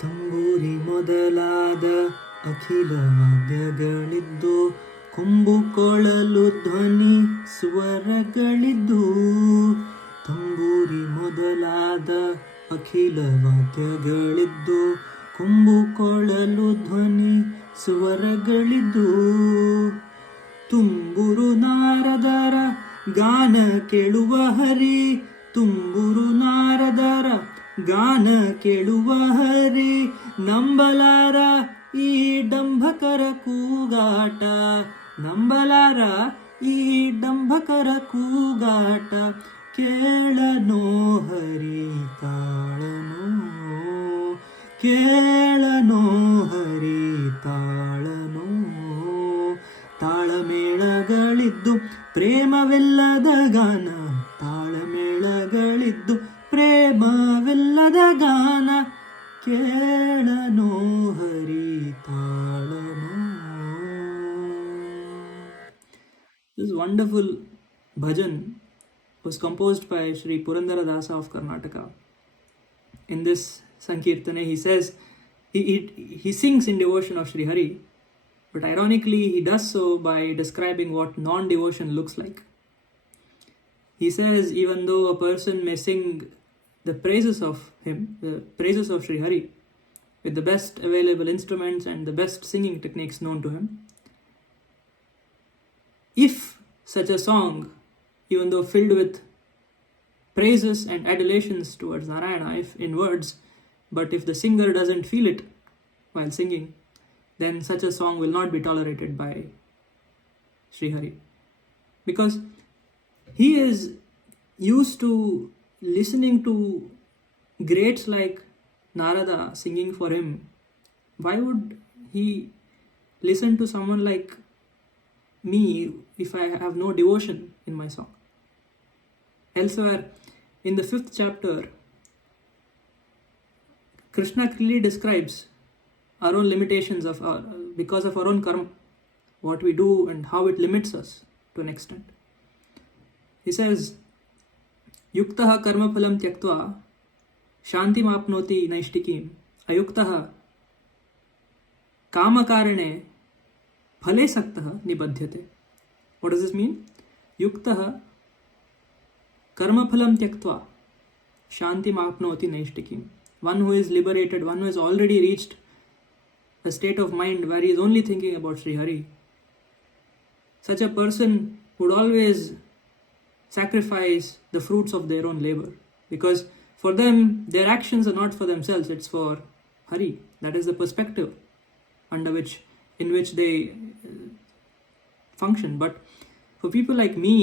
ತಂಬೂರಿ ಮೊದಲಾದ ಅಖಿಲ ವಾದ್ಯಗಳಿದ್ದು, ಕೊಂಬು ಕೊಳಲು ಧ್ವನಿ ಸ್ವರಗಳಿದ್ದು. ತಂಬೂರಿ ಮೊದಲಾದ ಅಖಿಲ ವಾದ್ಯಗಳಿದ್ದು, ಕೊಂಬು ಕೊಳಲು ಧ್ವನಿ ಸ್ವರಗಳಿದ್ದು. ತುಂಬುರು ನಾರದರ ಗಾನ ಕೇಳುವ ಹರಿ, ತುಂಬುರು ನಾರದರ ಗಾನ ಕೇಳುವ ಹರಿ. ನಂಬಲಾರ ಈ ಡಂಭಕರ ಕೂಗಾಟ, ನಂಬಲಾರ ಈ ಡಂಭಕರ ಕೂಗಾಟ. ಕೇಳನೋ ಹರಿ ತಾಳನೋ, ಕೇಳನೋ ಹರಿ ತಾಳನೋ. ತಾಳಮೇಳಗಳಿದ್ದು ಪ್ರೇಮವೆಲ್ಲದ ಗಾನ, ತಾಳಮೇಳಗಳಿದ್ದು ಪ್ರೇಮವೆಲ್ಲದ ಗಾನ. ಕೇಳನೋ ಹರಿ ತಾಳನೋ. This wonderful bhajan was composed by Sri Purandara Dasa of Karnataka. In this Sankirtane, he says, he sings in devotion of Sri Hari, but ironically he does so by describing what non-devotion looks like. He says, even though a person may sing the praises of him, the praises of Sri Hari, with the best available instruments and the best singing techniques known to him, if such a song, even though filled with praises and adulations towards Narayana, if in words, but if the singer doesn't feel it while singing, then such a song will not be tolerated by Sri Hari. Because he is used to listening to greats like Narada singing for him. Why would he listen to someone like me if I have no devotion in my song? Elsewhere, in the 5th chapter, Krishna clearly describes our own limitations because of our own karma, what we do and how it limits us to an extent. He says, Yuktaha karma phalam tyaktva shantim apnoti naishtikim ayuktaha kamakarane phale saktaha nibadhyate. What does this mean? Yuktaha karma phalam tyaktva shantim apnoti naishtikim. One who is liberated, one who has already reached a state of mind where he is only thinking about Sri Hari. Such a person would always sacrifice the fruits of their own labor, because for them, their actions are not for themselves, it's for Hari. That is the perspective in which they function. But for people like me,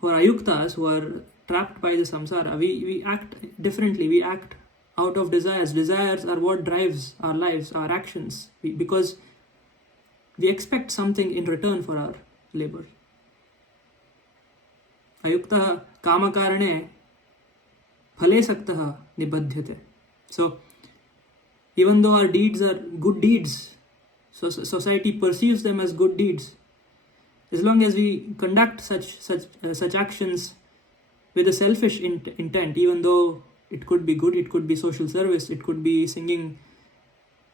who are ayuktas, who are trapped by the samsara, we act differently. We act out of desires. Desires are what drives our lives, our actions, because we expect something in return for our labor. Ayuktaha kamakarane phale saktaha nibadhyate. So, even though our deeds are good deeds, so society perceives them as good deeds, as long as we conduct such actions with a selfish intent, even though it could be good, it could be social service, it could be singing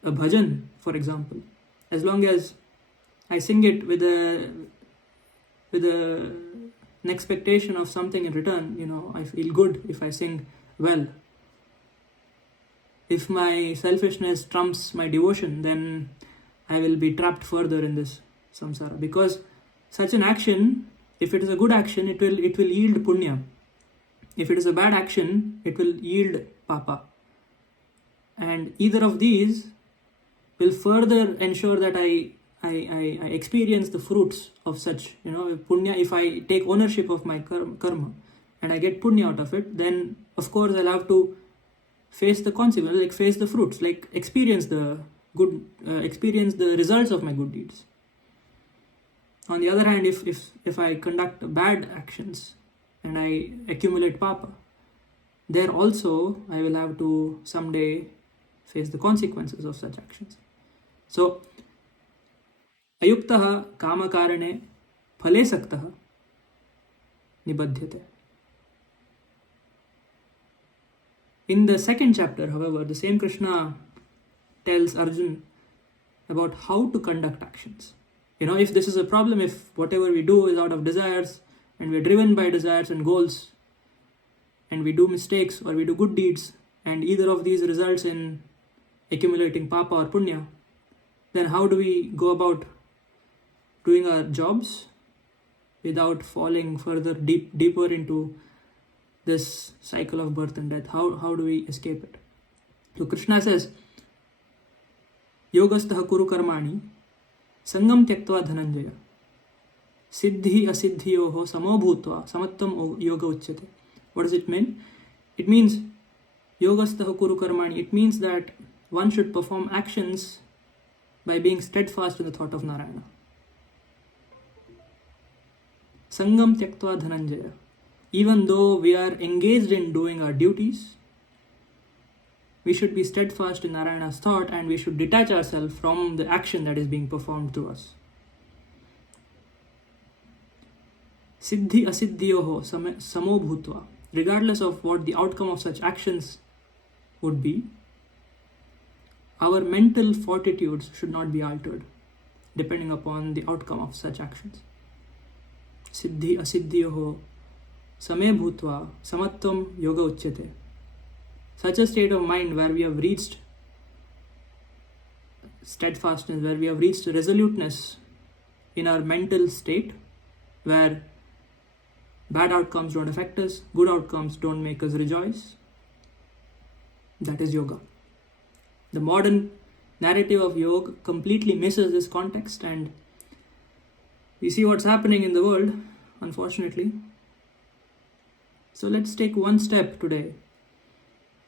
a bhajan, for example. As long as I sing it with an expectation of something in return, I feel good if I sing well. If my selfishness trumps my devotion, then I will be trapped further in this samsara. Because such an action, if it is a good action, it will yield punya. If it is a bad action, it will yield papa. And either of these will further ensure that I experience the fruits of such, punya. If I take ownership of my karma and I get punya out of it, then of course I'll have to face the consequences, like face the fruits, like experience the results of my good deeds. On the other hand, if I conduct bad actions and I accumulate papa, there also I will have to someday face the consequences of such actions. So, ayuktaha kamakarane phale saktaha nibadhyate. In the second chapter, however, the same Krishna tells Arjun about how to conduct actions. If this is a problem, if whatever we do is out of desires and we're driven by desires and goals, and we do mistakes or we do good deeds, and either of these results in accumulating papa or punya, then how do we go about doing our jobs without falling further deeper into this cycle of birth and death? How do we escape it? So Krishna says, Yogastha kuru karmani sangam tyaktva dhananjaya siddhi asiddhiyoho samo bhutva samattam yoga uchyate. What does it mean? It means Yogastha kuru karmani. It means that one should perform actions by being steadfast in the thought of Narayana. Sangam tyaktva dhananjaya. Even though we are engaged in doing our duties, we should be steadfast in Narayana's thought, and we should detach ourselves from the action that is being performed to us. Siddhi asiddhiyoho samo bhutva. Regardless of what the outcome of such actions would be, our mental fortitudes should not be altered depending upon the outcome of such actions. Siddhi asiddhiyoho same bhutva samatvam yoga uchyate. Such a state of mind where we have reached steadfastness, where we have reached resoluteness in our mental state, where bad outcomes don't affect us, good outcomes don't make us rejoice. That is yoga. The modern narrative of yoga completely misses this context, and we see what's happening in the world, unfortunately. So let's take one step today,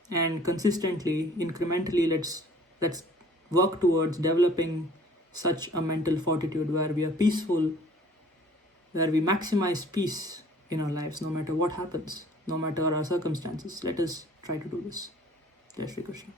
and consistently, incrementally, let's work towards developing such a mental fortitude where we are peaceful, where we maximize peace in our lives, no matter what happens, no matter our circumstances. Let us try to do this. Jai Shri Krishna.